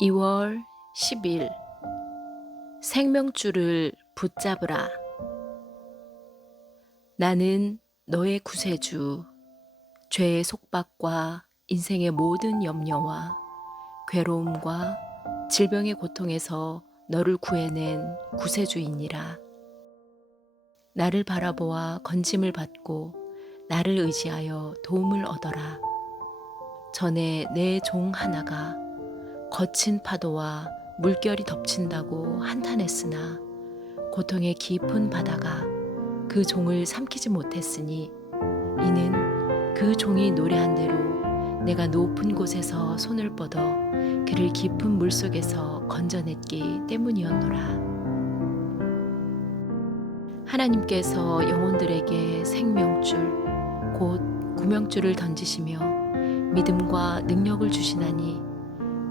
2월 10일 생명줄을 붙잡으라. 나는 너의 구세주, 죄의 속박과 인생의 모든 염려와 괴로움과 질병의 고통에서 너를 구해낸 구세주이니라. 나를 바라보아 건짐을 받고 나를 의지하여 도움을 얻어라. 전에 내 종 하나가 거친 파도와 물결이 덮친다고 한탄했으나 고통의 깊은 바다가 그 종을 삼키지 못했으니 이는 그 종이 노래한 대로 내가 높은 곳에서 손을 뻗어 그를 깊은 물 속에서 건져냈기 때문이었노라. 하나님께서 영혼들에게 생명줄, 곧 구명줄을 던지시며 믿음과 능력을 주시나니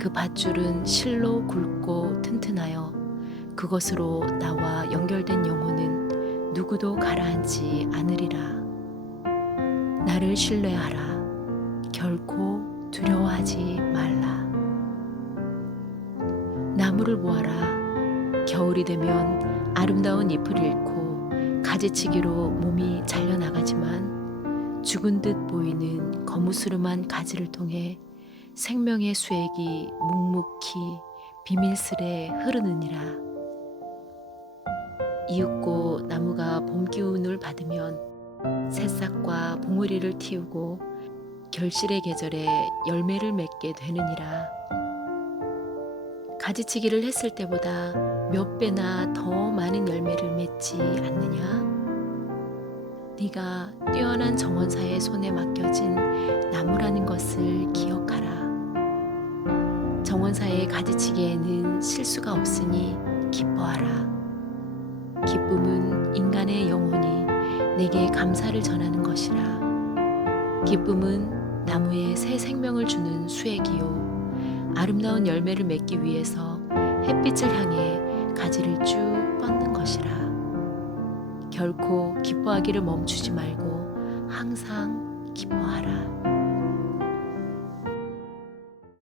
그 밧줄은 실로 굵고 튼튼하여 그것으로 나와 연결된 영혼은 누구도 가라앉지 않으리라. 나를 신뢰하라. 결코 두려워하지 말라. 나무를 보아라. 겨울이 되면 아름다운 잎을 잃고 가지치기로 몸이 잘려나가지만 죽은 듯 보이는 거무스름한 가지를 통해 생명의 수액이 묵묵히 비밀스레 흐르느니라. 이윽고 나무가 봄 기운을 받으면 새싹과 봉우리를 틔우고 결실의 계절에 열매를 맺게 되느니라. 가지치기를 했을 때보다 몇 배나 더 많은 열매를 맺지 않느냐? 네가 뛰어난 정원사의 손에 맡겨진 나무라는 것을. 정원사의 가지치기에는 실수가 없으니 기뻐하라. 기쁨은 인간의 영혼이 내게 감사를 전하는 것이라. 기쁨은 나무에 새 생명을 주는 수액이요. 아름다운 열매를 맺기 위해서 햇빛을 향해 가지를 쭉 뻗는 것이라. 결코 기뻐하기를 멈추지 말고 항상 기뻐하라.